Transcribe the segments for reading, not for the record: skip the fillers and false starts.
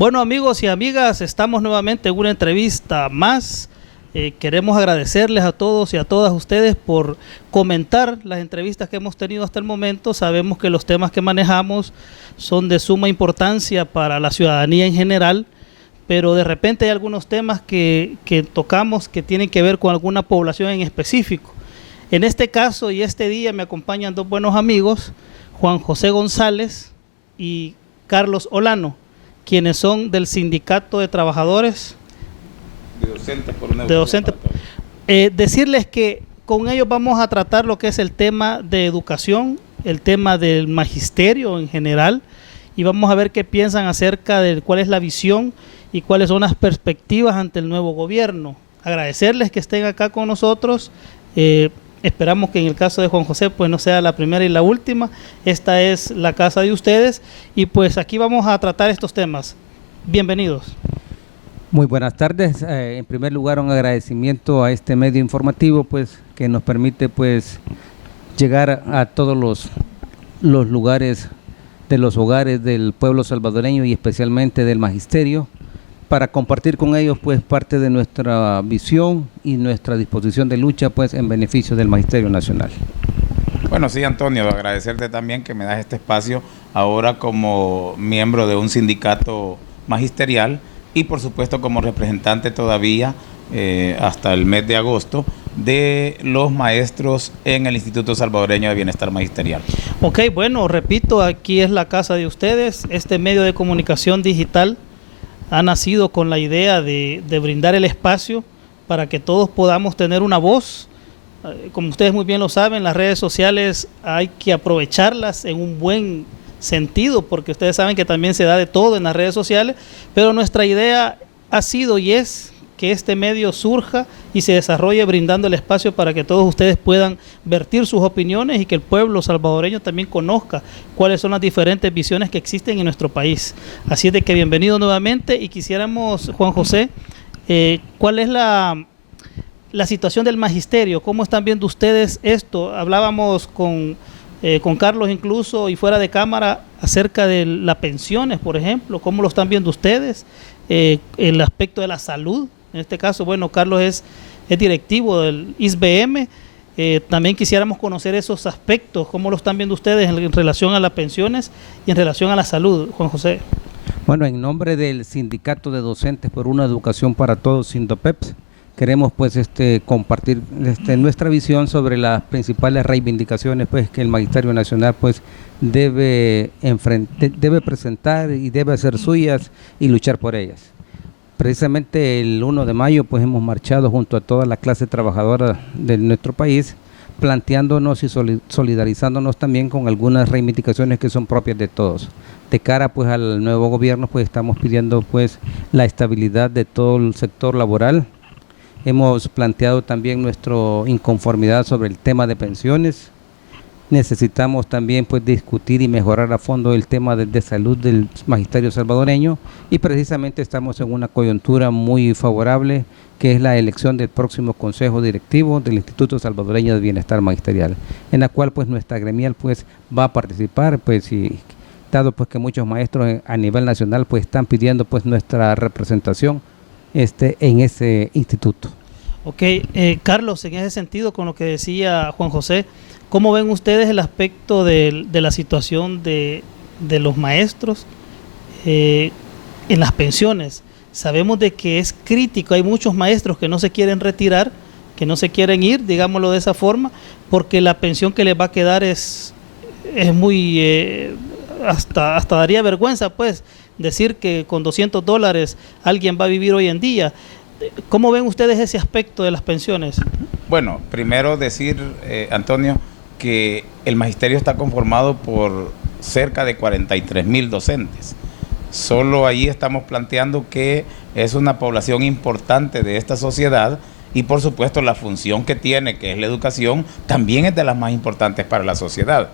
Bueno, amigos y amigas, estamos nuevamente en una entrevista más. Queremos agradecerles a todos y a todas ustedes por comentar las entrevistas que hemos tenido hasta el momento. Sabemos que los temas que manejamos son de suma importancia para la ciudadanía en general, pero de repente hay algunos temas que tocamos que tienen que ver con alguna población en específico. En este caso y este día me acompañan dos buenos amigos, Juan José González y Carlos Olano, quienes son del Sindicato de Trabajadores de docentes. Decirles que con ellos vamos a tratar lo que es el tema de educación, el tema del magisterio en general, y vamos a ver qué piensan acerca de cuál es la visión y cuáles son las perspectivas ante el nuevo gobierno. Agradecerles que estén acá con nosotros. Esperamos que en el caso de Juan José pues no sea la primera y la última. Esta es la casa de ustedes y pues aquí vamos a tratar estos temas. Bienvenidos. Muy buenas tardes. En primer lugar, un agradecimiento a este medio informativo pues que nos permite pues llegar a todos los lugares de los hogares del pueblo salvadoreño y especialmente del magisterio, para compartir con ellos pues parte de nuestra visión y nuestra disposición de lucha pues en beneficio del Magisterio Nacional. Bueno, sí, Antonio, agradecerte también que me das este espacio ahora como miembro de un sindicato magisterial y por supuesto como representante todavía hasta el mes de agosto de los maestros en el Instituto Salvadoreño de Bienestar Magisterial. Ok, bueno, repito, aquí es la casa de ustedes. Este medio de comunicación digital ha nacido con la idea de brindar el espacio para que todos podamos tener una voz. Como ustedes muy bien lo saben, las redes sociales hay que aprovecharlas en un buen sentido, porque ustedes saben que también se da de todo en las redes sociales, pero nuestra idea ha sido y es que este medio surja y se desarrolle brindando el espacio para que todos ustedes puedan vertir sus opiniones y que el pueblo salvadoreño también conozca cuáles son las diferentes visiones que existen en nuestro país. Así es de que bienvenido nuevamente y quisiéramos, Juan José, ¿cuál es la situación del magisterio? ¿Cómo están viendo ustedes esto? Hablábamos con Carlos incluso y fuera de cámara acerca de las pensiones, por ejemplo. ¿Cómo lo están viendo ustedes? El aspecto de la salud. En este caso, bueno, Carlos es directivo del ISBM. También quisiéramos conocer esos aspectos, cómo lo están viendo ustedes en relación a las pensiones y en relación a la salud, Juan José. Bueno, en nombre del Sindicato de Docentes por una Educación para Todos, SINDOPEPS, queremos pues compartir nuestra visión sobre las principales reivindicaciones pues que el Magisterio Nacional pues debe presentar y debe hacer suyas y luchar por ellas. Precisamente el 1 de mayo pues hemos marchado junto a toda la clase trabajadora de nuestro país, planteándonos y solidarizándonos también con algunas reivindicaciones que son propias de todos. De cara pues al nuevo gobierno pues estamos pidiendo pues la estabilidad de todo el sector laboral. Hemos planteado también nuestra inconformidad sobre el tema de pensiones. Necesitamos también pues discutir y mejorar a fondo el tema de salud del magisterio salvadoreño y precisamente estamos en una coyuntura muy favorable que es la elección del próximo Consejo Directivo del Instituto Salvadoreño de Bienestar Magisterial, en la cual pues nuestra gremial pues va a participar pues y dado pues que muchos maestros a nivel nacional pues están pidiendo pues nuestra representación en ese instituto. Ok, Carlos, en ese sentido, con lo que decía Juan José, ¿cómo ven ustedes el aspecto de la situación de los maestros en las pensiones? Sabemos de que es crítico, hay muchos maestros que no se quieren retirar, que no se quieren ir, digámoslo de esa forma, porque la pensión que les va a quedar es muy, hasta daría vergüenza pues decir que con $200 alguien va a vivir hoy en día. ¿Cómo ven ustedes ese aspecto de las pensiones? Bueno, primero decir, Antonio, que el magisterio está conformado por cerca de 43,000 docentes. Solo ahí estamos planteando que es una población importante de esta sociedad y por supuesto la función que tiene, que es la educación, también es de las más importantes para la sociedad.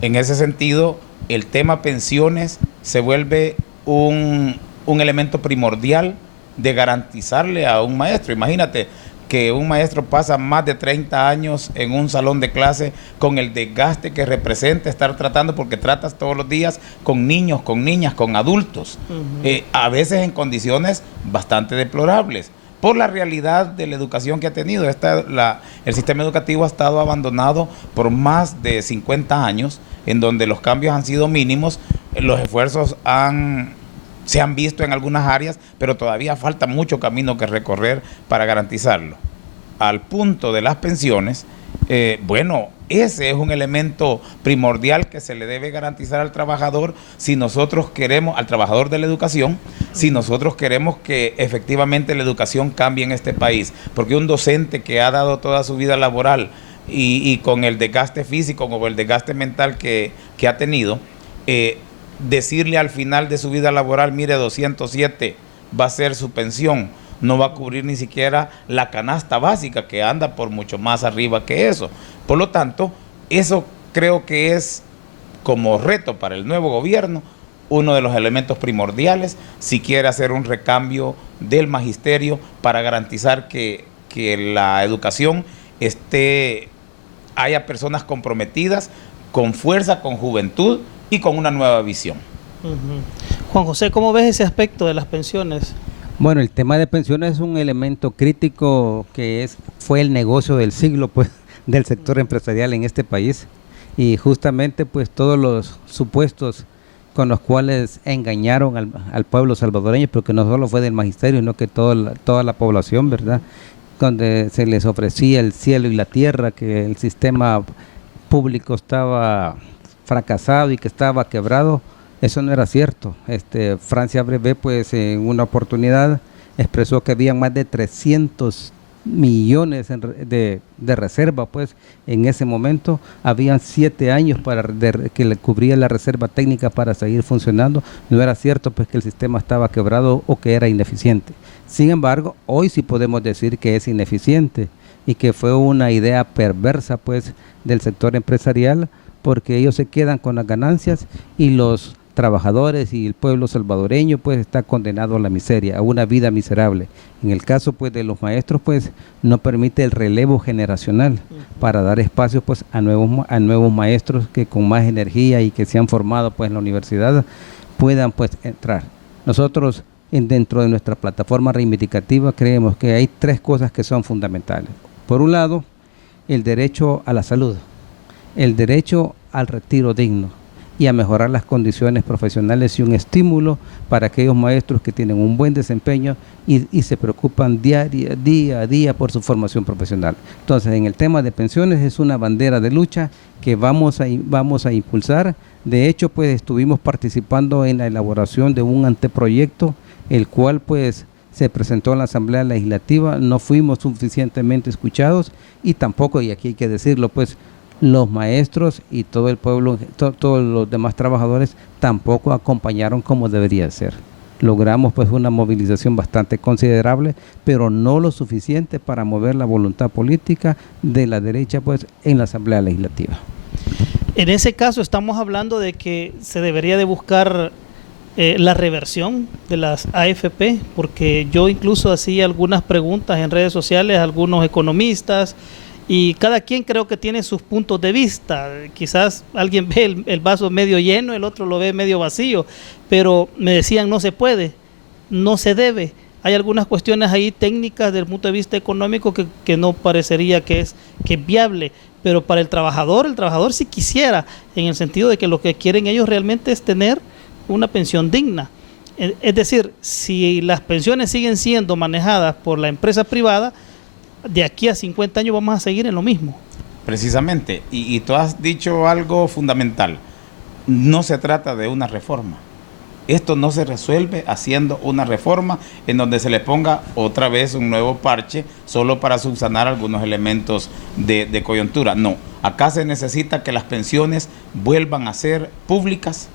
En ese sentido, el tema pensiones se vuelve un elemento primordial de garantizarle a un maestro. Imagínate, que un maestro pasa más de 30 años en un salón de clase con el desgaste que representa estar tratando, porque tratas todos los días con niños, con niñas, con adultos, a veces en condiciones bastante deplorables, por la realidad de la educación que ha tenido. El sistema educativo ha estado abandonado por más de 50 años, en donde los cambios han sido mínimos, los esfuerzos se han visto en algunas áreas, pero todavía falta mucho camino que recorrer para garantizarlo. Al punto de las pensiones, bueno, ese es un elemento primordial que se le debe garantizar al trabajador si nosotros queremos, al trabajador de la educación, si nosotros queremos que efectivamente la educación cambie en este país. Porque un docente que ha dado toda su vida laboral y con el desgaste físico o el desgaste mental que ha tenido, decirle al final de su vida laboral, mire, 207 va a ser su pensión, no va a cubrir ni siquiera la canasta básica, que anda por mucho más arriba que eso. Por lo tanto, eso creo que es, como reto para el nuevo gobierno, uno de los elementos primordiales si quiere hacer un recambio del magisterio para garantizar que la educación haya personas comprometidas, con fuerza, con juventud y con una nueva visión. Juan José, ¿cómo ves ese aspecto de las pensiones? Bueno, el tema de pensiones es un elemento crítico que fue el negocio del siglo, pues, del sector empresarial en este país, y justamente pues todos los supuestos con los cuales engañaron al pueblo salvadoreño, porque no solo fue del magisterio, sino que toda la población, ¿verdad?, donde se les ofrecía el cielo y la tierra, que el sistema público estaba fracasado y que estaba quebrado. Eso no era cierto. Francia Brevet, pues, en una oportunidad expresó que había más de 300 millones de reserva, pues, en ese momento. Habían 7 años que le cubría la reserva técnica para seguir funcionando. No era cierto, pues, que el sistema estaba quebrado o que era ineficiente. Sin embargo, hoy sí podemos decir que es ineficiente y que fue una idea perversa, pues, del sector empresarial, porque ellos se quedan con las ganancias y los trabajadores y el pueblo salvadoreño pues está condenado a la miseria, a una vida miserable. En el caso pues de los maestros, pues no permite el relevo generacional para dar espacio pues a nuevos maestros que con más energía y que se han formado pues en la universidad puedan pues entrar. Nosotros dentro de nuestra plataforma reivindicativa creemos que hay 3 cosas que son fundamentales. Por un lado, el derecho a la salud, el derecho al retiro digno y a mejorar las condiciones profesionales y un estímulo para aquellos maestros que tienen un buen desempeño y se preocupan día a día por su formación profesional. Entonces, en el tema de pensiones es una bandera de lucha que vamos a impulsar. De hecho, pues estuvimos participando en la elaboración de un anteproyecto, el cual pues se presentó en la Asamblea Legislativa. No fuimos suficientemente escuchados y tampoco, y aquí hay que decirlo, pues los maestros y todo el pueblo, todos los demás trabajadores tampoco acompañaron como debería ser. Logramos pues una movilización bastante considerable, pero no lo suficiente para mover la voluntad política de la derecha pues en la Asamblea Legislativa. En ese caso estamos hablando de que se debería de buscar la reversión de las AFP, porque yo incluso hacía algunas preguntas en redes sociales a algunos economistas, y cada quien creo que tiene sus puntos de vista. Quizás alguien ve el vaso medio lleno, el otro lo ve medio vacío, pero me decían no se puede, no se debe. Hay algunas cuestiones ahí técnicas desde el punto de vista económico que no parecería que es viable, pero para el trabajador sí quisiera, en el sentido de que lo que quieren ellos realmente es tener una pensión digna. Es decir, si las pensiones siguen siendo manejadas por la empresa privada, de aquí a 50 años vamos a seguir en lo mismo. Precisamente, y tú has dicho algo fundamental. No se trata de una reforma. Esto no se resuelve haciendo una reforma en donde se le ponga otra vez un nuevo parche solo para subsanar algunos elementos de coyuntura. No, acá se necesita que las pensiones vuelvan a ser públicas,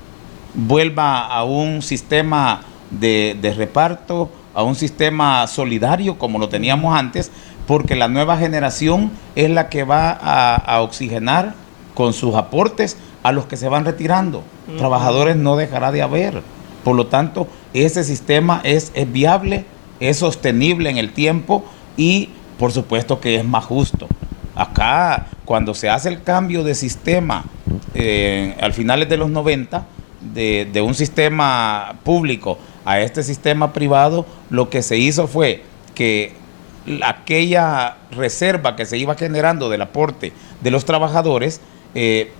vuelva a un sistema de reparto, a un sistema solidario como lo teníamos antes, porque la nueva generación es la que va a oxigenar con sus aportes a los que se van retirando. Trabajadores no dejará de haber. Por lo tanto, ese sistema es viable, es sostenible en el tiempo y Por supuesto que es más justo. Acá, cuando se hace el cambio de sistema al finales de los 90, de un sistema público a este sistema privado, lo que se hizo fue que aquella reserva que se iba generando del aporte de los trabajadores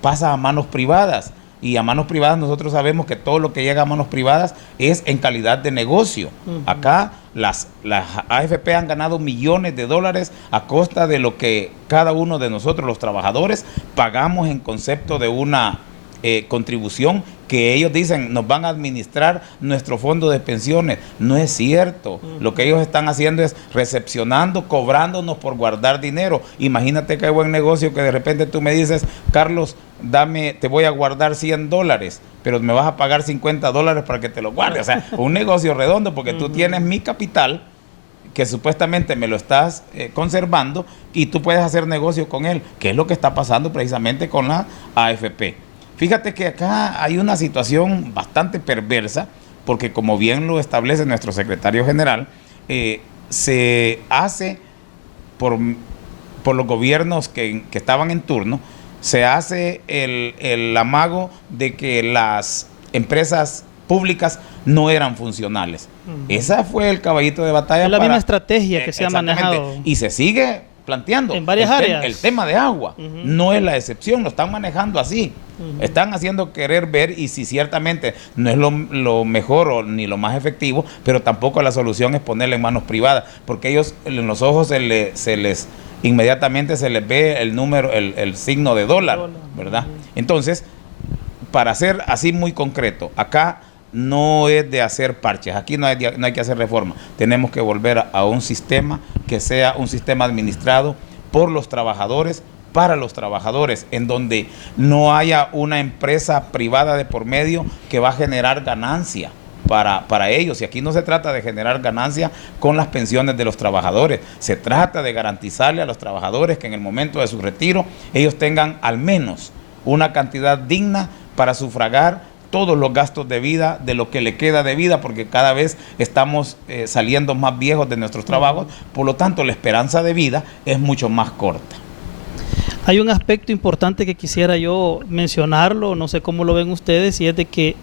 pasa a manos privadas. Y a manos privadas nosotros sabemos que todo lo que llega a manos privadas es en calidad de negocio. Acá las AFP han ganado millones de dólares a costa de lo que cada uno de nosotros, los trabajadores, pagamos en concepto de una contribución que ellos dicen nos van a administrar nuestro fondo de pensiones. No es cierto. Lo que ellos están haciendo es recepcionando, cobrándonos por guardar dinero. Imagínate qué buen negocio que de repente tú me dices, Carlos, te voy a guardar $100, pero me vas a pagar $50 para que te lo guarde. O sea, un negocio redondo, porque tú tienes mi capital, que supuestamente me lo estás conservando, y tú puedes hacer negocio con él, que es lo que está pasando precisamente con la AFP. Fíjate que acá hay una situación bastante perversa, porque como bien lo establece nuestro secretario general, se hace por los gobiernos que estaban en turno, se hace el amago de que las empresas públicas no eran funcionales. Esa fue el caballito de batalla. Es la misma estrategia que se ha manejado. Y se sigue planteando en varias áreas. El tema de agua no es la excepción, lo están manejando así. Están haciendo querer ver, y si ciertamente no es lo mejor ni lo más efectivo, pero tampoco la solución es ponerle en manos privadas, porque ellos en los ojos inmediatamente se les ve el número, el signo de dólar, ¿verdad? Entonces, para ser así muy concreto, acá no es de hacer parches, aquí no hay que hacer reforma. Tenemos que volver a un sistema que sea un sistema administrado por los trabajadores, para los trabajadores, en donde no haya una empresa privada de por medio que va a generar ganancia para ellos. Y aquí no se trata de generar ganancia con las pensiones de los trabajadores, se trata de garantizarle a los trabajadores que en el momento de su retiro ellos tengan al menos una cantidad digna para sufragar todos los gastos de vida, de lo que le queda de vida, porque cada vez estamos saliendo más viejos de nuestros trabajos, por lo tanto la esperanza de vida es mucho más corta. Hay un aspecto importante que quisiera yo mencionarlo, no sé cómo lo ven ustedes, y es de que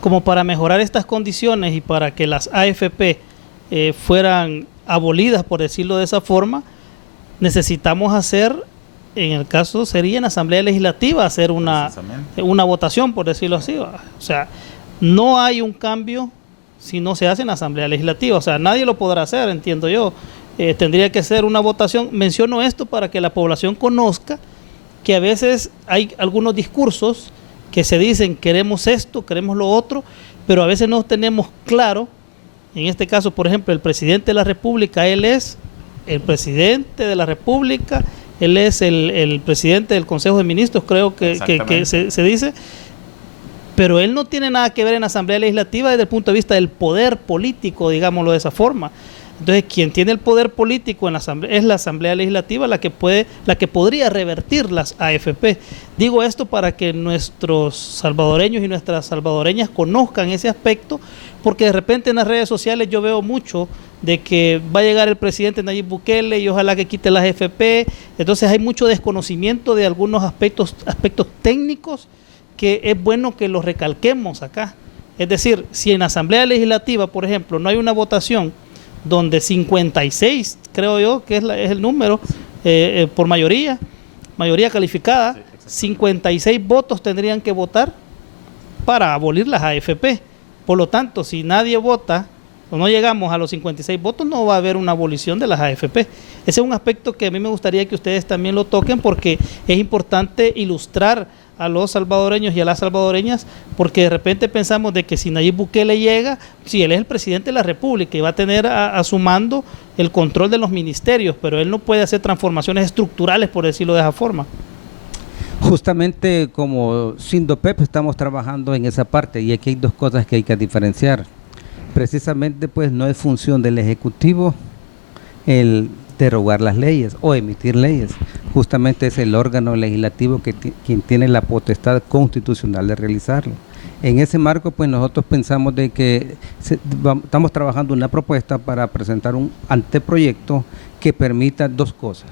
como para mejorar estas condiciones y para que las AFP fueran abolidas, por decirlo de esa forma, necesitamos hacer, en el caso sería en Asamblea Legislativa, hacer una votación, por decirlo así. O sea, no hay un cambio si no se hace en Asamblea Legislativa. O sea, nadie lo podrá hacer, entiendo yo. Tendría que ser una votación. Menciono esto para que la población conozca que a veces hay algunos discursos que se dicen queremos esto, queremos lo otro, pero a veces no tenemos claro. En este caso, por ejemplo, el presidente de la República, él es el presidente de la República, él es el presidente del Consejo de Ministros, creo que se dice, pero él no tiene nada que ver en la Asamblea Legislativa desde el punto de vista del poder político, digámoslo de esa forma. Entonces, quien tiene el poder político en la Asamblea es la Asamblea Legislativa, la que podría revertir las AFP. Digo esto para que nuestros salvadoreños y nuestras salvadoreñas conozcan ese aspecto, porque de repente en las redes sociales yo veo mucho de que va a llegar el presidente Nayib Bukele y ojalá que quite las AFP. Entonces hay mucho desconocimiento de algunos aspectos técnicos que es bueno que los recalquemos acá. Es decir, si en la Asamblea Legislativa, por ejemplo, no hay una votación donde 56, creo yo, que es el número, por mayoría calificada, 56 votos tendrían que votar para abolir las AFP. Por lo tanto, si nadie vota o no llegamos a los 56 votos, no va a haber una abolición de las AFP. Ese es un aspecto que a mí me gustaría que ustedes también lo toquen, porque es importante ilustrar a los salvadoreños y a las salvadoreñas, porque de repente pensamos de que si Nayib Bukele llega, si él es el presidente de la República y va a tener a su mando el control de los ministerios, pero él no puede hacer transformaciones estructurales, por decirlo de esa forma. Justamente como Sindopep estamos trabajando en esa parte, y aquí hay dos cosas que hay que diferenciar. Precisamente pues no es función del Ejecutivo el derogar las leyes o emitir leyes. Justamente es el órgano legislativo quien tiene la potestad constitucional de realizarlo. En ese marco, pues nosotros pensamos de que estamos trabajando una propuesta para presentar un anteproyecto que permita dos cosas: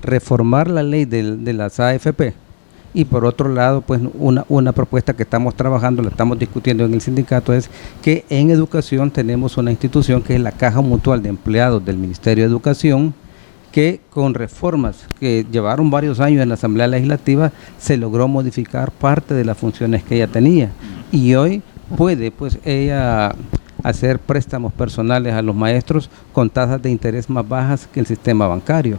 reformar la ley de las AFP, y por otro lado, pues una propuesta que estamos trabajando, la estamos discutiendo en el sindicato, es que en educación tenemos una institución que es la Caja Mutual de Empleados del Ministerio de Educación, que con reformas que llevaron varios años en la Asamblea Legislativa se logró modificar parte de las funciones que ella tenía, y hoy puede pues ella hacer préstamos personales a los maestros con tasas de interés más bajas que el sistema bancario.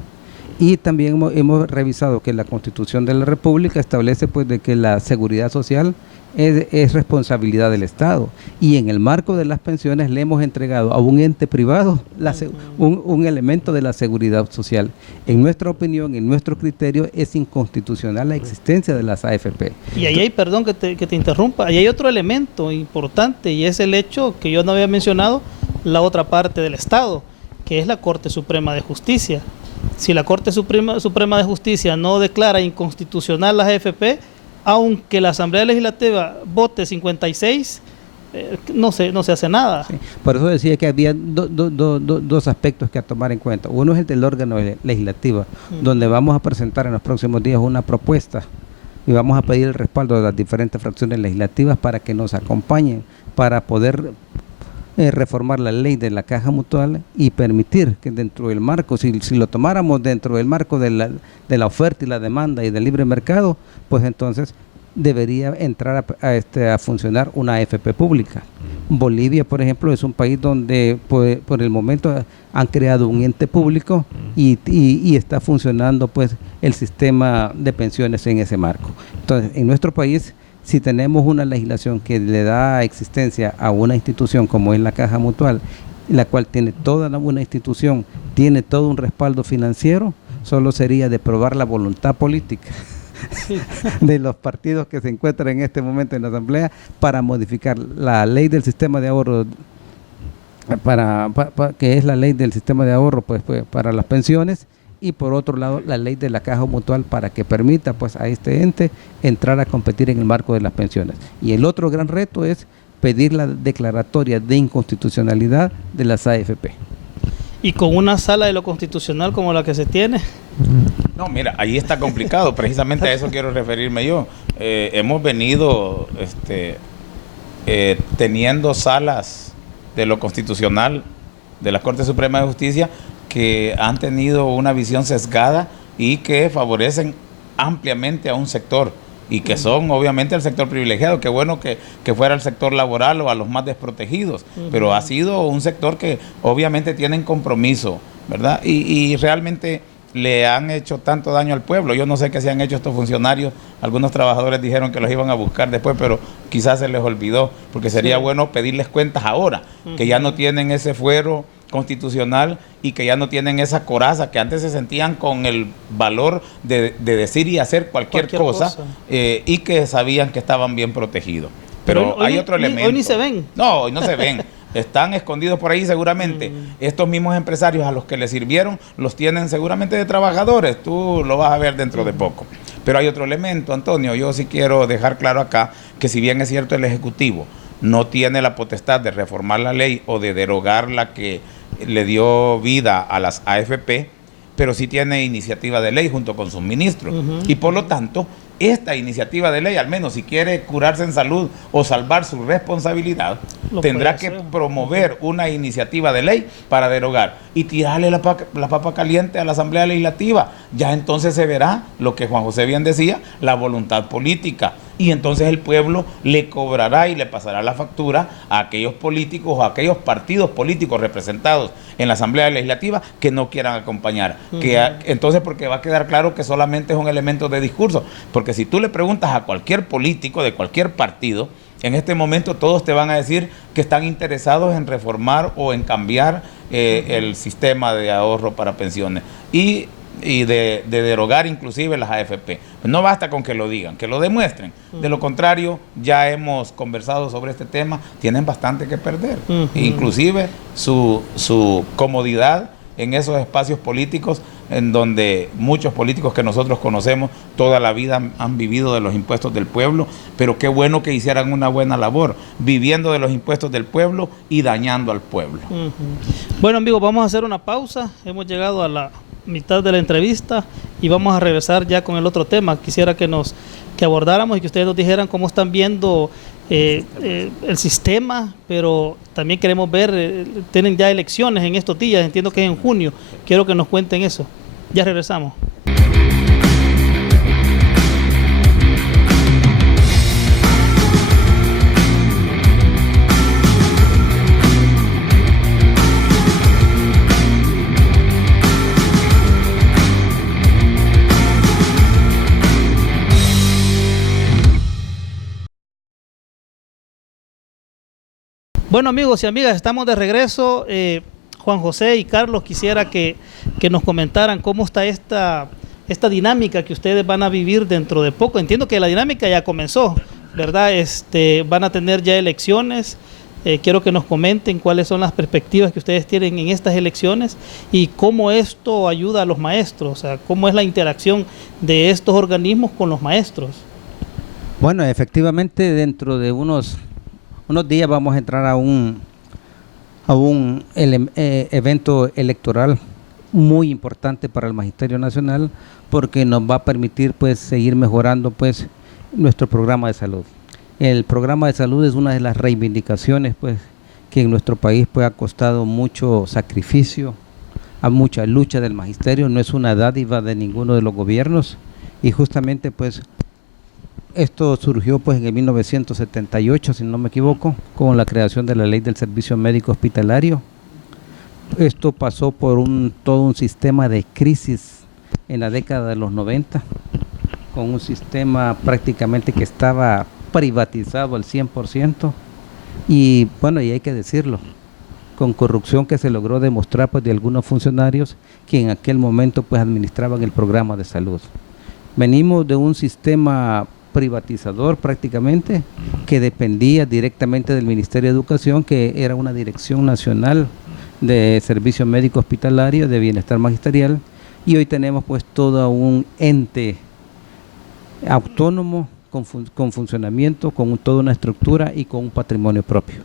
Y también hemos revisado que la Constitución de la República establece pues de que la seguridad social es responsabilidad del Estado, y en el marco de las pensiones le hemos entregado a un ente privado un elemento de la seguridad social. En nuestra opinión, en nuestro criterio, es inconstitucional la existencia de las AFP. Y ahí hay, perdón que te interrumpa, ahí hay otro elemento importante, y es el hecho que yo no había mencionado, la otra parte del Estado, que es la Corte Suprema de Justicia. Si la Corte Suprema de Justicia no declara inconstitucional las AFP, aunque la Asamblea Legislativa vote 56, no se hace nada. Sí, por eso decía que había dos aspectos que a tomar en cuenta. Uno es el del órgano legislativo, donde vamos a presentar en los próximos días una propuesta y vamos a pedir el respaldo de las diferentes fracciones legislativas para que nos acompañen para poder reformar la ley de la Caja Mutual y permitir que dentro del marco, si lo tomáramos dentro del marco de la oferta y la demanda y del libre mercado, pues entonces debería entrar a funcionar una AFP pública. Bolivia, por ejemplo, es un país donde por el momento han creado un ente público y está funcionando pues el sistema de pensiones en ese marco. Entonces, en nuestro país, si tenemos una legislación que le da existencia a una institución como es la Caja Mutual, la cual tiene toda una institución, tiene todo un respaldo financiero, solo sería de probar la voluntad política de los partidos que se encuentran en este momento en la Asamblea para modificar la ley del sistema de ahorro, que es la ley del sistema de ahorro pues para las pensiones, y por otro lado la ley de la Caja Mutual para que permita pues a este ente entrar a competir en el marco de las pensiones. Y el otro gran reto es pedir la declaratoria de inconstitucionalidad de las AFP. Y con una sala de lo constitucional como la que se tiene. No, mira, ahí está complicado, precisamente a eso quiero referirme yo. Hemos venido teniendo salas de lo constitucional de la Corte Suprema de Justicia que han tenido una visión sesgada y que favorecen ampliamente a un sector y que son obviamente el sector privilegiado. Qué bueno que fuera el sector laboral o a los más desprotegidos, pero ha sido un sector que obviamente tienen compromiso, ¿verdad? Y realmente le han hecho tanto daño al pueblo. Yo no sé qué se han hecho estos funcionarios. Algunos trabajadores dijeron que los iban a buscar después, pero quizás se les olvidó, porque sería bueno pedirles cuentas ahora, que ya no tienen ese fuero constitucional y que ya no tienen esa coraza que antes se sentían con el valor de decir y hacer cualquier cosa. Y que sabían que estaban bien protegidos. Pero hay otro elemento. Hoy ni se ven. No, hoy no se ven. Están escondidos por ahí seguramente. Estos mismos empresarios a los que les sirvieron los tienen seguramente de trabajadores. Tú lo vas a ver dentro de poco. Pero hay otro elemento, Antonio. Yo sí quiero dejar claro acá que si bien es cierto el Ejecutivo no tiene la potestad de reformar la ley o de derogar la que le dio vida a las AFP, pero sí tiene iniciativa de ley junto con sus ministros. Y por lo tanto, esta iniciativa de ley, al menos si quiere curarse en salud o salvar su responsabilidad, tendrá que promover una iniciativa de ley para derogar y tirarle la papa caliente a la Asamblea Legislativa. Ya entonces se verá lo que Juan José bien decía, la voluntad política. Y entonces el pueblo le cobrará y le pasará la factura a aquellos políticos o a aquellos partidos políticos representados en la Asamblea Legislativa que no quieran acompañar. Entonces, porque va a quedar claro que solamente es un elemento de discurso. Porque si tú le preguntas a cualquier político de cualquier partido, en este momento todos te van a decir que están interesados en reformar o en cambiar el sistema de ahorro para pensiones y de derogar inclusive las AFP. No basta con que lo digan, que lo demuestren. De lo contrario, ya hemos conversado sobre este tema, tienen bastante que perder. Inclusive su comodidad en esos espacios políticos en donde muchos políticos que nosotros conocemos toda la vida han vivido de los impuestos del pueblo, pero qué bueno que hicieran una buena labor, viviendo de los impuestos del pueblo y dañando al pueblo. Bueno, amigos, vamos a hacer una pausa. Hemos llegado a la mitad de la entrevista y vamos a regresar ya con el otro tema. Quisiera que abordáramos y que ustedes nos dijeran cómo están viendo el sistema, pero también queremos ver, tienen ya elecciones en estos días, entiendo que es en junio. Quiero que nos cuenten eso. Ya regresamos. Bueno, amigos y amigas, estamos de regreso. Juan José y Carlos, quisiera que nos comentaran cómo está esta dinámica que ustedes van a vivir dentro de poco. Entiendo que la dinámica ya comenzó, ¿verdad? Van a tener ya elecciones. Quiero que nos comenten cuáles son las perspectivas que ustedes tienen en estas elecciones y cómo esto ayuda a los maestros, o sea, cómo es la interacción de estos organismos con los maestros. Bueno, efectivamente, dentro de unos días vamos a entrar a un evento electoral muy importante para el Magisterio Nacional, porque nos va a permitir pues seguir mejorando pues nuestro programa de salud. El programa de salud es una de las reivindicaciones pues que en nuestro país pues ha costado mucho sacrificio, a mucha lucha del magisterio, no es una dádiva de ninguno de los gobiernos, y justamente pues esto surgió pues en el 1978, si no me equivoco, con la creación de la Ley del Servicio Médico Hospitalario. Esto pasó por todo un sistema de crisis en la década de los 90, con un sistema prácticamente que estaba privatizado al 100%, y bueno, y hay que decirlo, con corrupción que se logró demostrar pues de algunos funcionarios que en aquel momento pues administraban el programa de salud. Venimos de un sistema privatizador prácticamente, que dependía directamente del Ministerio de Educación, que era una Dirección Nacional de Servicio Médico Hospitalario de Bienestar Magisterial, y hoy tenemos pues todo un ente autónomo con funcionamiento, con toda una estructura y con un patrimonio propio.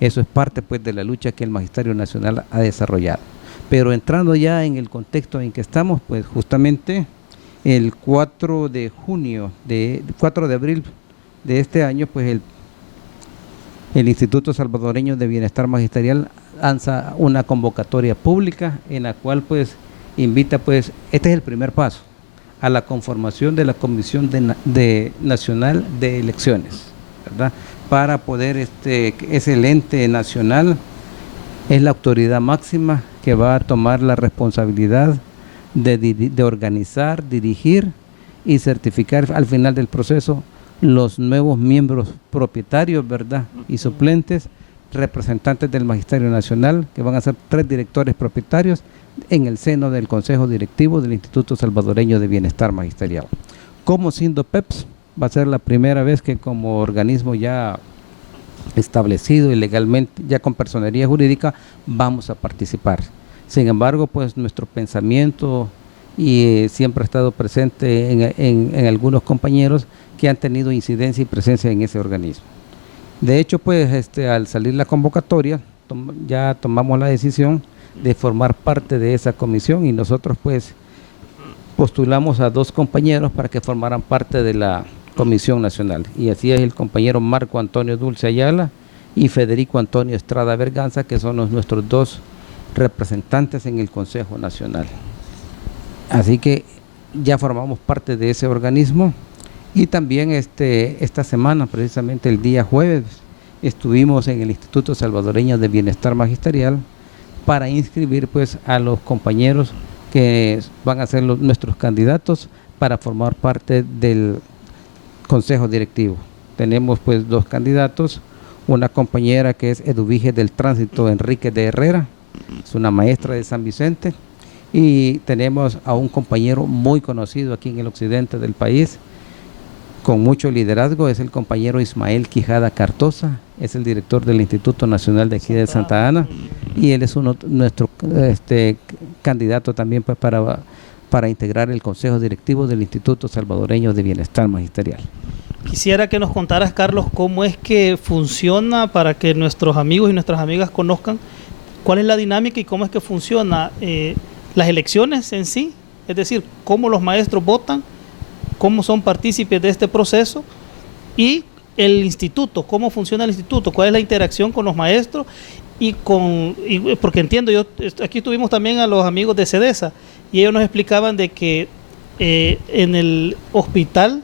Eso es parte pues de la lucha que el Magisterio Nacional ha desarrollado. Pero entrando ya en el contexto en que estamos, pues justamente el 4 de abril de este año, pues el Instituto Salvadoreño de Bienestar Magisterial lanza una convocatoria pública en la cual pues invita pues, este es el primer paso, a la conformación de la Comisión Nacional de Elecciones, ¿verdad? Para poder, es el ente nacional, es la autoridad máxima que va a tomar la responsabilidad de organizar, dirigir y certificar al final del proceso los nuevos miembros propietarios, ¿verdad? Y suplentes, representantes del Magisterio Nacional, que van a ser 3 directores propietarios en el seno del Consejo Directivo del Instituto Salvadoreño de Bienestar Magisterial. Como SINDOPEPS, va a ser la primera vez que como organismo ya establecido y legalmente, ya con personería jurídica, vamos a participar. Sin embargo, pues nuestro pensamiento siempre ha estado presente en algunos compañeros que han tenido incidencia y presencia en ese organismo. De hecho, pues al salir la convocatoria, ya tomamos la decisión de formar parte de esa comisión, y nosotros pues postulamos a 2 compañeros para que formaran parte de la Comisión Nacional, y así es el compañero Marco Antonio Dulce Ayala y Federico Antonio Estrada Berganza, que son nuestros 2 representantes en el Consejo Nacional. Así que ya formamos parte de ese organismo, y también esta semana, precisamente el día jueves, estuvimos en el Instituto Salvadoreño de Bienestar Magisterial para inscribir pues a los compañeros que van a ser nuestros candidatos para formar parte del Consejo Directivo. Tenemos pues 2 candidatos, una compañera que es Eduvige del Tránsito Enrique de Herrera, es una maestra de San Vicente, y tenemos a un compañero muy conocido aquí en el occidente del país, con mucho liderazgo, es el compañero Ismael Quijada Cartosa, es el director del Instituto Nacional de aquí de Santa Ana, y él es nuestro candidato también pues, para integrar el Consejo Directivo del Instituto Salvadoreño de Bienestar Magisterial. Quisiera que nos contaras, Carlos, cómo es que funciona para que nuestros amigos y nuestras amigas conozcan cuál es la dinámica y cómo es que funciona las elecciones en sí, es decir, cómo los maestros votan, cómo son partícipes de este proceso y el instituto, cómo funciona el instituto, cuál es la interacción con los maestros porque entiendo, aquí tuvimos también a los amigos de CEDESA y ellos nos explicaban de que en el hospital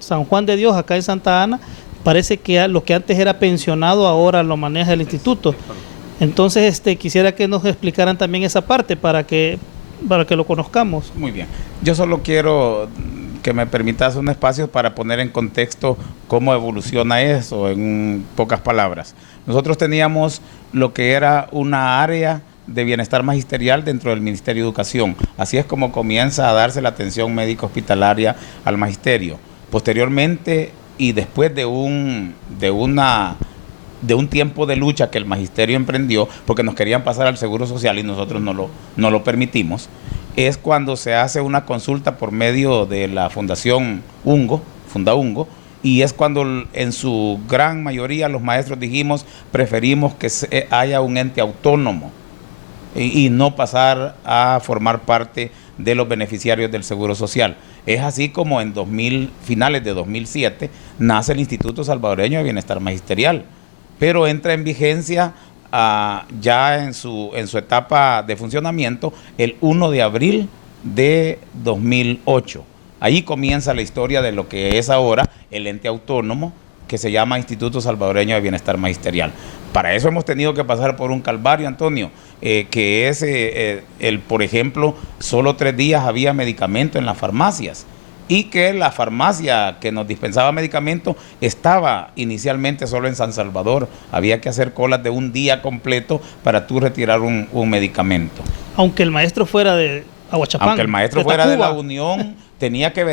San Juan de Dios, acá en Santa Ana, parece que lo que antes era pensionado ahora lo maneja el instituto. Entonces quisiera que nos explicaran también esa parte para que lo conozcamos. Muy bien. Yo solo quiero que me permitas un espacio para poner en contexto cómo evoluciona eso, en pocas palabras. Nosotros teníamos lo que era una área de bienestar magisterial dentro del Ministerio de Educación. Así es como comienza a darse la atención médica hospitalaria al magisterio. Posteriormente, y después de un tiempo de lucha que el magisterio emprendió, porque nos querían pasar al Seguro Social y nosotros no lo permitimos, es cuando se hace una consulta por medio de la Fundación Funda Ungo, y es cuando en su gran mayoría los maestros dijimos, preferimos que haya un ente autónomo y no pasar a formar parte de los beneficiarios del Seguro Social. Es así como en finales de 2007 nace el Instituto Salvadoreño de Bienestar Magisterial, pero entra en vigencia ya en su etapa de funcionamiento el 1 de abril de 2008. Ahí comienza la historia de lo que es ahora el ente autónomo que se llama Instituto Salvadoreño de Bienestar Magisterial. Para eso hemos tenido que pasar por un calvario, Antonio, que es, por ejemplo, solo 3 días había medicamento en las farmacias y que la farmacia que nos dispensaba medicamentos estaba inicialmente solo en San Salvador. Había que hacer colas de un día completo para tú retirar un medicamento. Aunque el maestro fuera de Aguachapán. Aunque el maestro fuera de la Unión, tenía que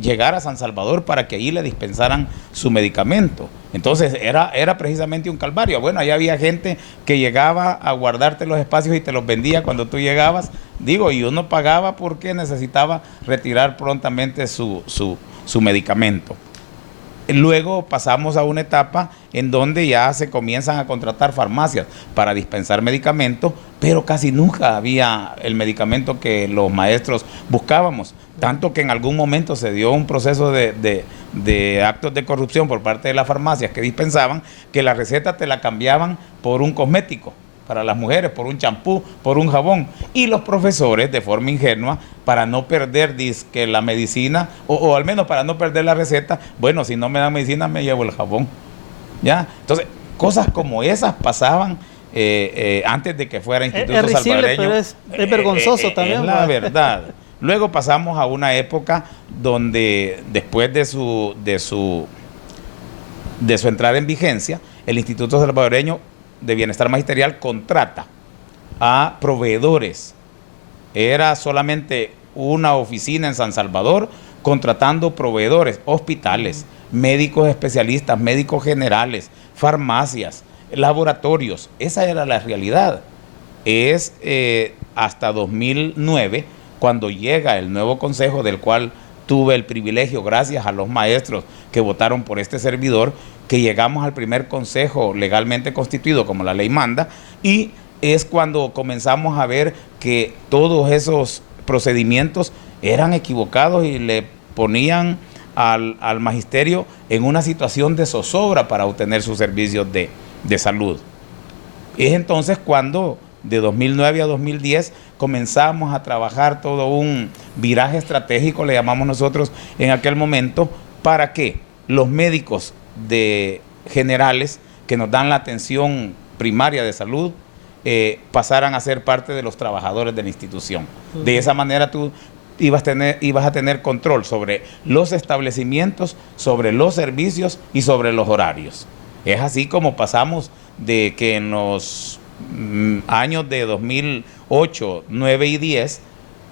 llegar a San Salvador para que ahí le dispensaran su medicamento. Entonces era precisamente un calvario. Bueno, ahí había gente que llegaba a guardarte los espacios y te los vendía cuando tú llegabas. Y uno pagaba porque necesitaba retirar prontamente su medicamento. Luego pasamos a una etapa en donde ya se comienzan a contratar farmacias para dispensar medicamentos, pero casi nunca había el medicamento que los maestros buscábamos. Tanto que en algún momento se dio un proceso de actos de corrupción por parte de las farmacias que dispensaban, que la receta te la cambiaban por un cosmético para las mujeres, por un champú, por un jabón. Y los profesores, de forma ingenua, para no perder la medicina, o al menos para no perder la receta, bueno, si no me dan medicina, me llevo el jabón. ¿Ya? Entonces, cosas como esas pasaban antes de que fuera Instituto Salvadoreño. Pero es vergonzoso también. Es la verdad. Luego pasamos a una época donde, después de su entrada en vigencia, el Instituto Salvadoreño de Bienestar Magisterial contrata a proveedores. Era solamente una oficina en San Salvador contratando proveedores, hospitales, médicos especialistas, médicos generales, farmacias, laboratorios. Esa era la realidad. Es hasta 2009 cuando llega el nuevo consejo, del cual tuve el privilegio, gracias a los maestros que votaron por este servidor, que llegamos al primer consejo legalmente constituido como la ley manda, y es cuando comenzamos a ver que todos esos procedimientos eran equivocados y le ponían al magisterio en una situación de zozobra para obtener sus servicios de salud. Es entonces cuando de 2009 a 2010 comenzamos a trabajar todo un viraje estratégico, le llamamos nosotros en aquel momento, para que los médicos generales que nos dan la atención primaria de salud pasaran a ser parte de los trabajadores de la institución. De esa manera tú ibas a tener control sobre los establecimientos, sobre los servicios y sobre los horarios. Es así como pasamos de que en los años de 2008, 9 y 10,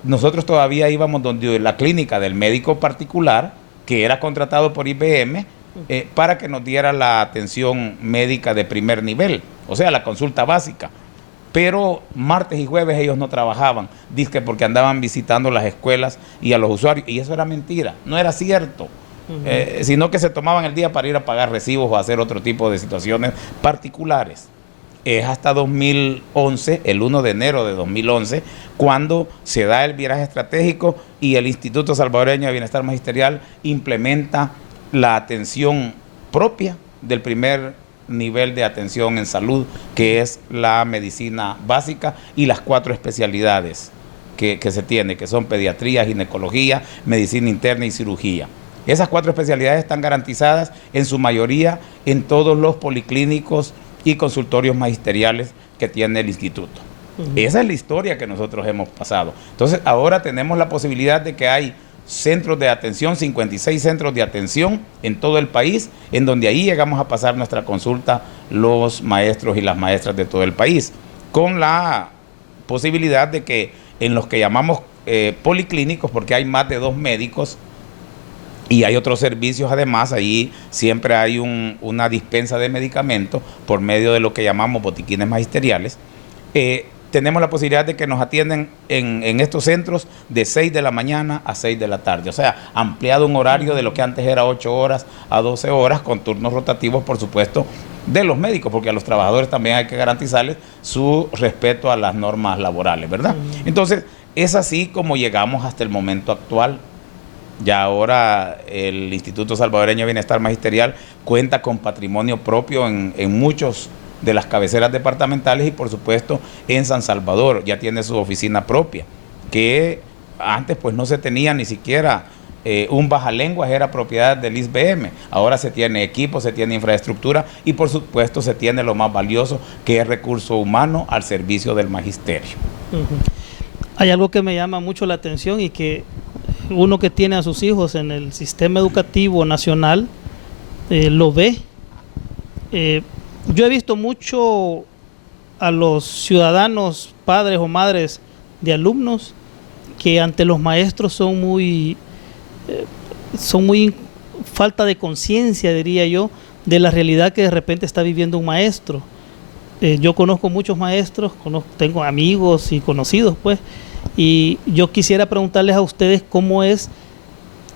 nosotros todavía íbamos donde la clínica del médico particular, que era contratado por IBM para que nos diera la atención médica de primer nivel, o sea, la consulta básica. Pero martes y jueves ellos no trabajaban, dizque porque andaban visitando las escuelas y a los usuarios, y eso era mentira, no era cierto. Sino que se tomaban el día para ir a pagar recibos o hacer otro tipo de situaciones particulares. Es hasta 2011, el 1 de enero de 2011, cuando se da el viraje estratégico y el Instituto Salvadoreño de Bienestar Magisterial implementa la atención propia del primer nivel de atención en salud, que es la medicina básica y las 4 especialidades que se tiene, que son pediatría, ginecología, medicina interna y cirugía. Esas 4 especialidades están garantizadas en su mayoría en todos los policlínicos y consultorios magisteriales que tiene el instituto. Esa es la historia que nosotros hemos pasado. Entonces, ahora tenemos la posibilidad de que hay centros de atención, 56 centros de atención en todo el país, en donde ahí llegamos a pasar nuestra consulta los maestros y las maestras de todo el país, con la posibilidad de que en los que llamamos policlínicos, porque hay más de 2 médicos, y hay otros servicios además, ahí siempre hay una dispensa de medicamentos por medio de lo que llamamos botiquines magisteriales. Tenemos la posibilidad de que nos atienden en estos centros de 6 de la mañana a 6 de la tarde. O sea, ampliado un horario de lo que antes era 8 horas a 12 horas, con turnos rotativos, por supuesto, de los médicos, porque a los trabajadores también hay que garantizarles su respeto a las normas laborales, ¿verdad? Entonces, es así como llegamos hasta el momento actual. Ya ahora el Instituto Salvadoreño de Bienestar Magisterial cuenta con patrimonio propio en muchos de las cabeceras departamentales y por supuesto en San Salvador ya tiene su oficina propia, que antes pues no se tenía ni siquiera un bajalenguas, era propiedad del ISBM. Ahora se tiene equipo, se tiene infraestructura y por supuesto se tiene lo más valioso, que es recurso humano al servicio del magisterio. Hay algo que me llama mucho la atención y que uno que tiene a sus hijos en el sistema educativo nacional lo ve. Yo he visto mucho a los ciudadanos, padres o madres de alumnos, que ante los maestros son muy falta de conciencia, diría yo, de la realidad que de repente está viviendo un maestro. Yo conozco muchos maestros, tengo amigos y conocidos, pues, y yo quisiera preguntarles a ustedes cómo es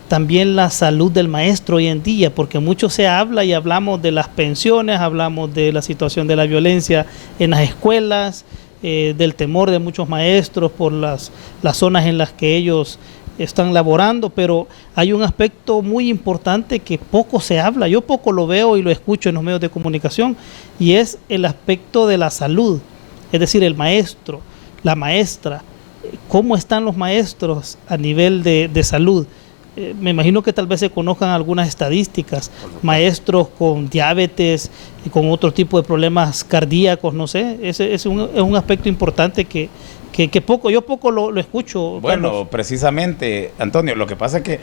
también la salud del maestro hoy en día, porque mucho se habla y hablamos de las pensiones, hablamos de la situación de la violencia en las escuelas, del temor de muchos maestros por las zonas en las que ellos están laborando, pero hay un aspecto muy importante que poco se habla, yo poco lo veo y lo escucho en los medios de comunicación, y es el aspecto de la salud, es decir, el maestro, la maestra, cómo están los maestros a nivel de salud. Me imagino que tal vez se conozcan algunas estadísticas, maestros con diabetes y con otro tipo de problemas cardíacos, no sé, ese es un aspecto importante que yo poco lo escucho. Bueno, Carlos. Precisamente, Antonio, lo que pasa es que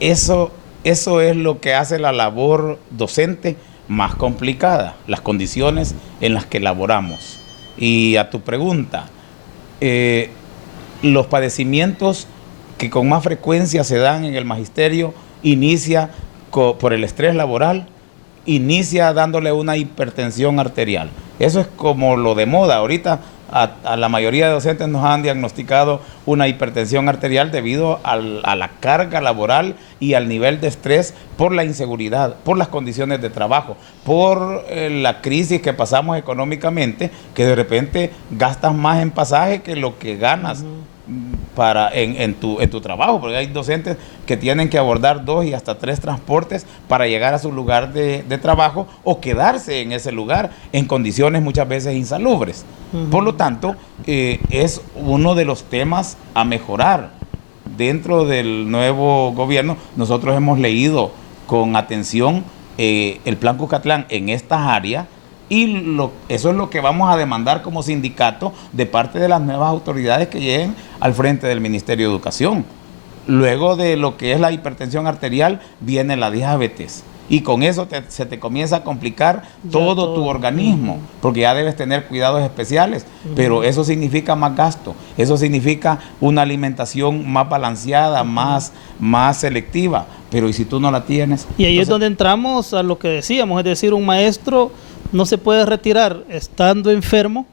eso es lo que hace la labor docente más complicada, las condiciones en las que laboramos. Y a tu pregunta, los padecimientos que con más frecuencia se dan en el magisterio inicia por el estrés laboral, inicia dándole una hipertensión arterial. Eso es como lo de moda. Ahorita a la mayoría de docentes nos han diagnosticado una hipertensión arterial debido a la carga laboral y al nivel de estrés por la inseguridad, por las condiciones de trabajo, por la crisis que pasamos económicamente, que de repente gastas más en pasaje que lo que ganas en tu trabajo, porque hay docentes que tienen que abordar 2 y hasta 3 transportes para llegar a su lugar de trabajo o quedarse en ese lugar en condiciones muchas veces insalubres. Por lo tanto, es uno de los temas a mejorar dentro del nuevo gobierno. Nosotros hemos leído con atención el Plan Cuscatlán en estas áreas, y eso es lo que vamos a demandar como sindicato de parte de las nuevas autoridades que lleguen al frente del Ministerio de Educación. Luego de lo que es la hipertensión arterial viene la diabetes y con eso se te comienza a complicar todo tu organismo, porque ya debes tener cuidados especiales, pero eso significa más gasto, eso significa una alimentación más balanceada, más selectiva, pero ¿y si tú no la tienes? Y ahí es donde entramos a lo que decíamos, es decir, un maestro no se puede retirar estando enfermo,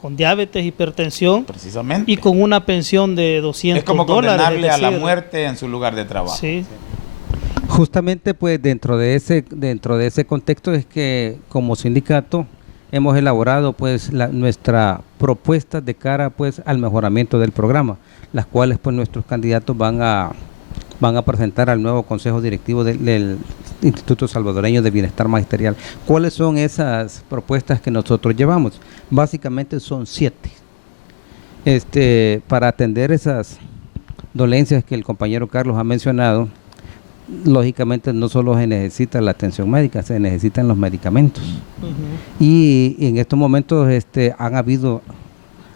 con diabetes, hipertensión, precisamente, y con una pensión de $200. Es como condenarle a la muerte en su lugar de trabajo. Sí. Justamente pues dentro de ese contexto es que como sindicato hemos elaborado pues nuestra propuesta de cara pues al mejoramiento del programa, las cuales pues nuestros candidatos van a presentar al nuevo Consejo Directivo del Instituto Salvadoreño de Bienestar Magisterial. ¿Cuáles son esas propuestas que nosotros llevamos? Básicamente son 7. Para atender esas dolencias que el compañero Carlos ha mencionado, lógicamente no solo se necesita la atención médica, se necesitan los medicamentos. Y en estos momentos han habido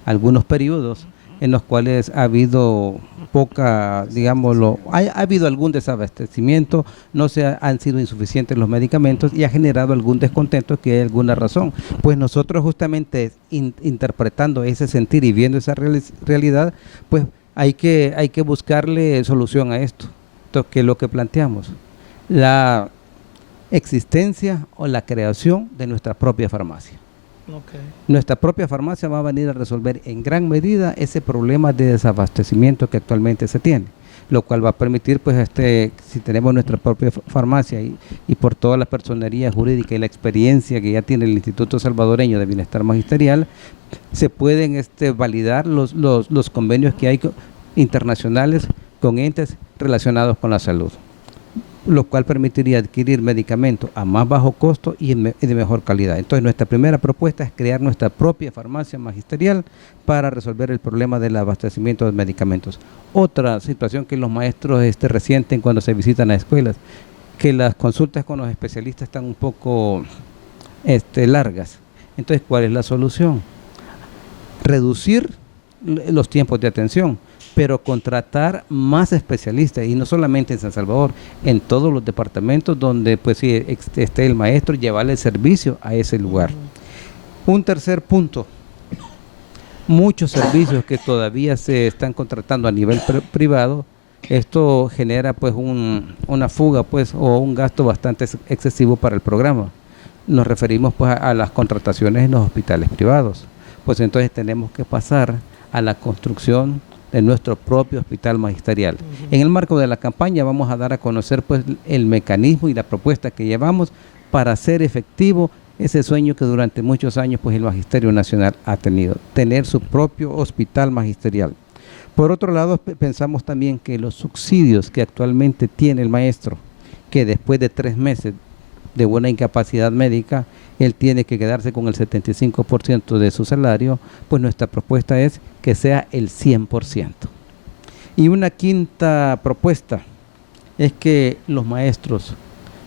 algunos periodos en los cuales ha habido poca, digámoslo, ha habido algún desabastecimiento, han sido insuficientes los medicamentos y ha generado algún descontento que hay alguna razón. Pues nosotros justamente interpretando ese sentir y viendo esa realidad, pues hay que buscarle solución a esto, que es lo que planteamos, la existencia o la creación de nuestra propia farmacia. Okay. Nuestra propia farmacia va a venir a resolver en gran medida ese problema de desabastecimiento que actualmente se tiene, lo cual va a permitir, pues, si tenemos nuestra propia farmacia y por toda la personería jurídica y la experiencia que ya tiene el Instituto Salvadoreño de Bienestar Magisterial, se pueden validar los convenios que hay internacionales con entes relacionados con la salud, lo cual permitiría adquirir medicamentos a más bajo costo y de mejor calidad. Entonces nuestra primera propuesta es crear nuestra propia farmacia magisterial para resolver el problema del abastecimiento de medicamentos. Otra situación que los maestros resienten cuando se visitan las escuelas, que las consultas con los especialistas están un poco largas. Entonces, ¿cuál es la solución? Reducir los tiempos de atención, pero contratar más especialistas, y no solamente en San Salvador, en todos los departamentos donde pues sí, esté el maestro, llevarle el servicio a ese lugar. Un tercer punto, muchos servicios que todavía se están contratando a nivel privado, esto genera pues una fuga pues o un gasto bastante excesivo para el programa. Nos referimos pues a las contrataciones en los hospitales privados, pues entonces tenemos que pasar a la construcción de nuestro propio hospital magisterial. En el marco de la campaña vamos a dar a conocer pues el mecanismo y la propuesta que llevamos para hacer efectivo ese sueño que durante muchos años pues el Magisterio Nacional ha tenido, tener su propio hospital magisterial. Por otro lado, pensamos también que los subsidios que actualmente tiene el maestro, que después de 3 meses de una incapacidad médica, él tiene que quedarse con el 75% de su salario, pues nuestra propuesta es que sea el 100%. Y una quinta propuesta es que los maestros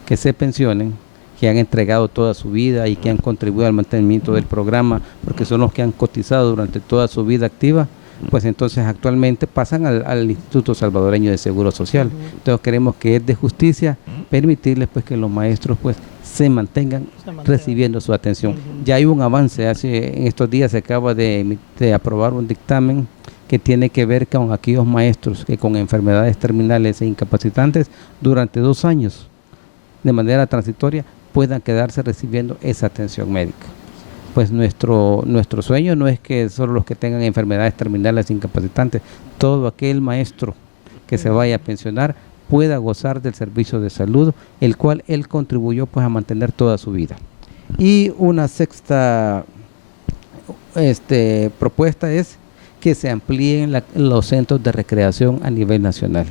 que se pensionen, que han entregado toda su vida y que han contribuido al mantenimiento del programa, porque son los que han cotizado durante toda su vida activa, pues entonces actualmente pasan al Instituto Salvadoreño de Seguro Social. Entonces queremos que es de justicia permitirles pues que los maestros pues se mantengan recibiendo su atención. Ya hay un avance, en estos días se acaba de aprobar un dictamen que tiene que ver con aquellos maestros que con enfermedades terminales e incapacitantes durante 2 años de manera transitoria puedan quedarse recibiendo esa atención médica. Pues nuestro sueño no es que solo los que tengan enfermedades terminales e incapacitantes, todo aquel maestro que se vaya a pensionar pueda gozar del servicio de salud, el cual él contribuyó pues a mantener toda su vida. Y una sexta propuesta es que se amplíen los centros de recreación a nivel nacional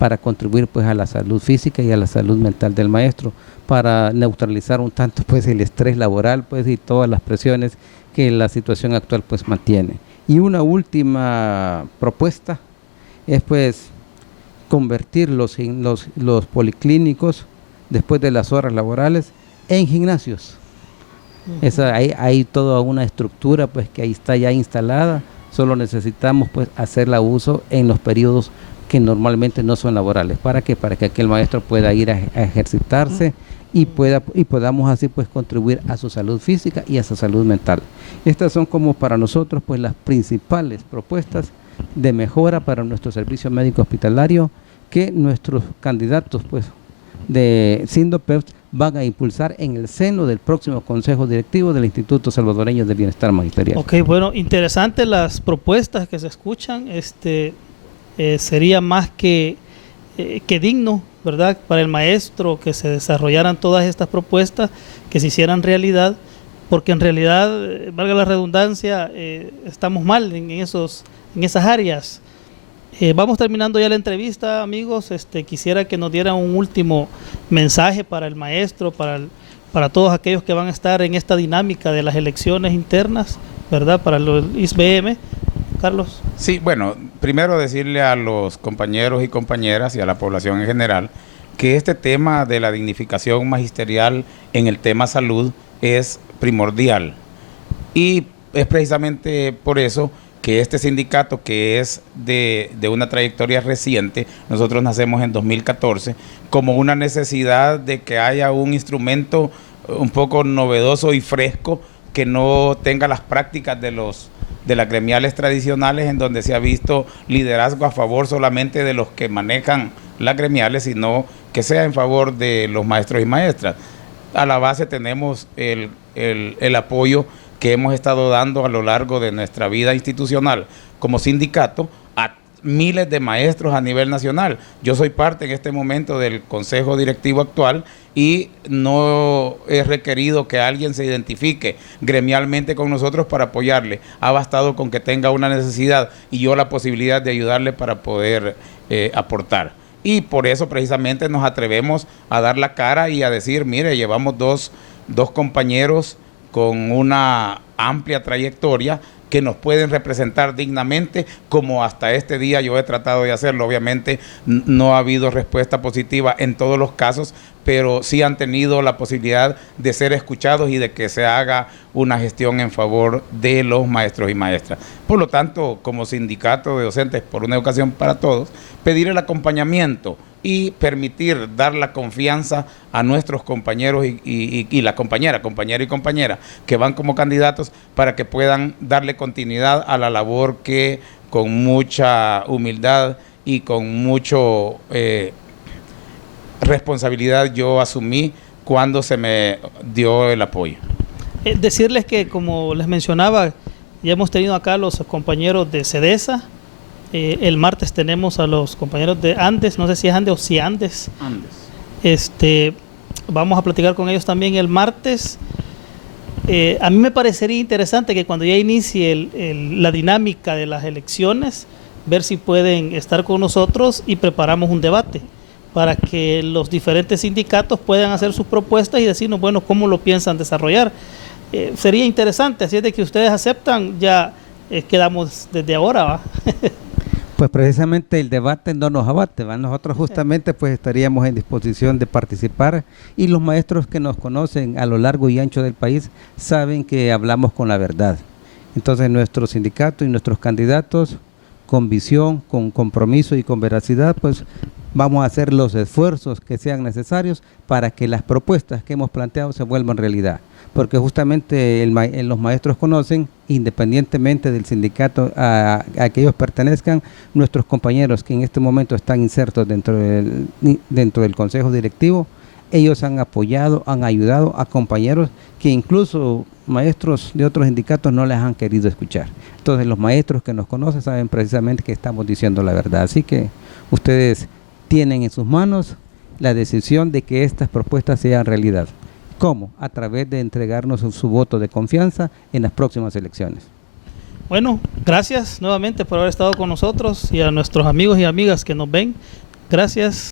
para contribuir pues a la salud física y a la salud mental del maestro, para neutralizar un tanto pues el estrés laboral pues y todas las presiones que la situación actual pues mantiene. Y una última propuesta es pues convertir los policlínicos después de las horas laborales en gimnasios. Hay toda una estructura pues que ahí está ya instalada, solo necesitamos pues hacerla uso en los periodos que normalmente no son laborales. ¿Para qué? Para que aquel maestro pueda ir a ejercitarse y podamos así pues contribuir a su salud física y a su salud mental. Estas son como para nosotros pues las principales propuestas de mejora para nuestro servicio médico hospitalario que nuestros candidatos pues de SINDOPEPS van a impulsar en el seno del próximo Consejo Directivo del Instituto Salvadoreño de Bienestar Magisterial. Ok, bueno, interesantes las propuestas que se escuchan. Sería más que digno, ¿verdad?, para el maestro que se desarrollaran todas estas propuestas, que se hicieran realidad, porque en realidad, valga la redundancia, estamos mal en esas áreas. Vamos terminando ya la entrevista, amigos. Quisiera que nos dieran un último mensaje para el maestro, para todos aquellos que van a estar en esta dinámica de las elecciones internas, ¿verdad?, para el ISBM. Carlos. Sí, bueno, primero decirle a los compañeros y compañeras y a la población en general que este tema de la dignificación magisterial en el tema salud es primordial, y es precisamente por eso que este sindicato, que es de una trayectoria reciente, nosotros nacemos en 2014, como una necesidad de que haya un instrumento un poco novedoso y fresco, que no tenga las prácticas de las gremiales tradicionales, en donde se ha visto liderazgo a favor solamente de los que manejan las gremiales, sino que sea en favor de los maestros y maestras. A la base tenemos el apoyo que hemos estado dando a lo largo de nuestra vida institucional como sindicato a miles de maestros a nivel nacional. Yo soy parte en este momento del Consejo Directivo actual y no es requerido que alguien se identifique gremialmente con nosotros para apoyarle. Ha bastado con que tenga una necesidad y yo la posibilidad de ayudarle para poder aportar. Y por eso precisamente nos atrevemos a dar la cara y a decir, mire, llevamos dos compañeros con una amplia trayectoria que nos pueden representar dignamente, como hasta este día yo he tratado de hacerlo. Obviamente no ha habido respuesta positiva en todos los casos, pero sí han tenido la posibilidad de ser escuchados y de que se haga una gestión en favor de los maestros y maestras. Por lo tanto, como sindicato de docentes por una educación para todos, pedir el acompañamiento y permitir dar la confianza a nuestros compañeros y la compañera y compañera que van como candidatos, para que puedan darle continuidad a la labor que con mucha humildad y con mucho responsabilidad yo asumí cuando se me dio el apoyo. Decirles que, como les mencionaba, ya hemos tenido acá los compañeros de CEDESA. El martes tenemos a los compañeros de Andes, no sé si es Andes o si Andes. Vamos a platicar con ellos también el martes. A mí me parecería interesante que cuando ya inicie la dinámica de las elecciones, ver si pueden estar con nosotros y preparamos un debate para que los diferentes sindicatos puedan hacer sus propuestas y decirnos, bueno, cómo lo piensan desarrollar. Sería interesante, así es de que ustedes aceptan, ya quedamos desde ahora, ¿va? Pues precisamente el debate no nos abate, ¿va? Nosotros justamente pues estaríamos en disposición de participar, y los maestros que nos conocen a lo largo y ancho del país saben que hablamos con la verdad. Entonces nuestro sindicato y nuestros candidatos, con visión, con compromiso y con veracidad, pues vamos a hacer los esfuerzos que sean necesarios para que las propuestas que hemos planteado se vuelvan realidad. Porque justamente los maestros conocen, independientemente del sindicato a que ellos pertenezcan, nuestros compañeros que en este momento están insertos dentro del Consejo Directivo, ellos han apoyado, han ayudado a compañeros que incluso maestros de otros sindicatos no les han querido escuchar. Entonces los maestros que nos conocen saben precisamente que estamos diciendo la verdad. Así que ustedes tienen en sus manos la decisión de que estas propuestas sean realidad. ¿Cómo? A través de entregarnos su voto de confianza en las próximas elecciones. Bueno, gracias nuevamente por haber estado con nosotros, y a nuestros amigos y amigas que nos ven, gracias.